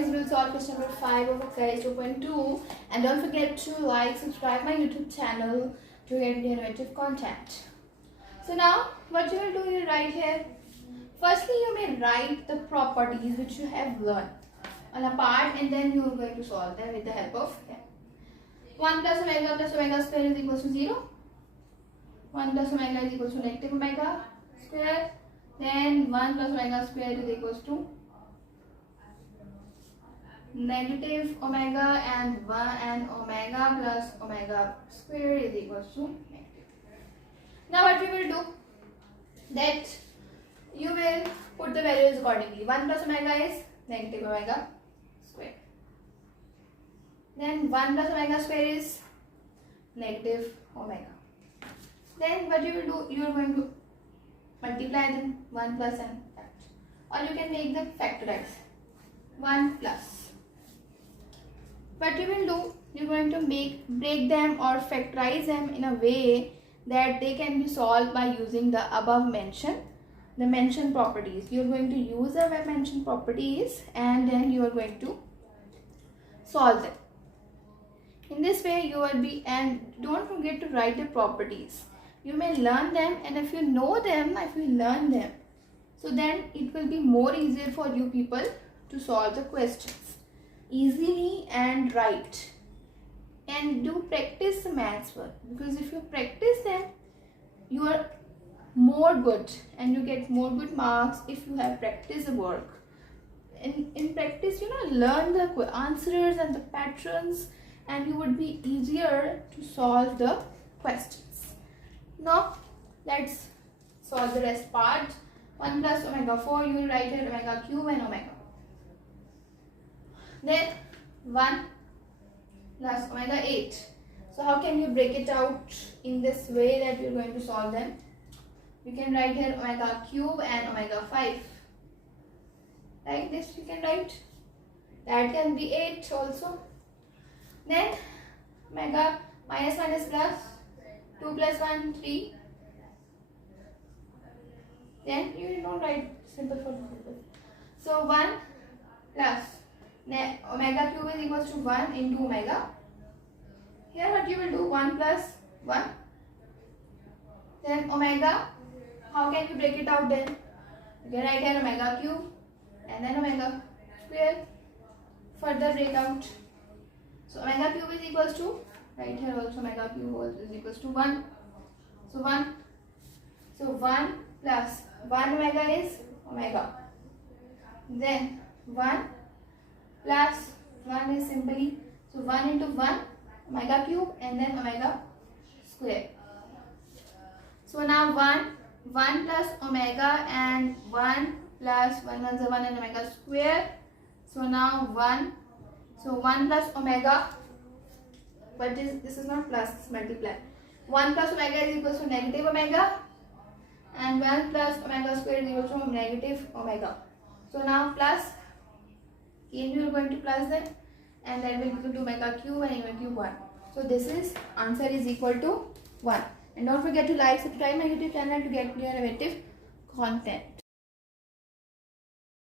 guys, we'll solve question number 5 of exercise 2.2, and don't forget to like, subscribe my YouTube channel to get innovative content. So now what you will do, you write here. Firstly, you may write the properties which you have learned on a part, and then you are going to solve them with the help of 1 plus omega square is equals to 0. 1 plus omega is equals to negative omega square. Then 1 plus omega square is equals to negative omega, and 1 and omega plus omega square is equals to negative. Now what you will do, that you will put the values accordingly. 1 plus omega is negative omega square. Then 1 plus omega square is negative omega. Then what you will do, you are going to multiply them 1 plus and fact, or you can make them factorize 1 plus. What you will do, you are going to break them or factorize them in a way that they can be solved by using the above mentioned properties. You are going to use the above mentioned properties, and then you are going to solve them. In this way you will be, and don't forget to write the properties. You may learn them, and if you know them, if you learn them, so then it will be more easier for you people to solve the questions easily and right. And do practice the maths work, because if you practice them, you are more good and you get more good marks if you have practiced the work. In practice, learn the answers and the patterns, and you would be easier to solve the questions. Now let's solve the rest part. 1 plus omega 4, you will write here omega cube and omega. Then 1 plus omega 8. So how can you break it out in this way that you are going to solve them? You can write here omega cube and omega 5. Like this you can write. That can be 8 also. Then omega minus plus 2 plus 1, 3. Then you don't write simple for simple. So 1 plus omega cube is equals to 1 into omega. Here what you will do, 1 plus 1. Then omega, how can you break it out then? You can write here omega cube and then omega square. Further break out. So omega cube is equals to, right here also omega cube is equals to 1. So 1. So 1 plus 1 omega is omega. Then 1 plus 1 is simply, so 1 into 1 omega cube and then omega square. So now 1 plus omega and 1 plus 1 is 1 and omega square. So now 1. So 1 plus omega, but this is not plus, this is multiply. 1 plus omega is equals to negative omega, and 1 plus omega square is equals to negative omega. So now plus, again you are going to plus them, and then we will equal to omega cube and omega cube 1. So this is answer is equal to 1. And don't forget to like, subscribe my YouTube channel to get more innovative content.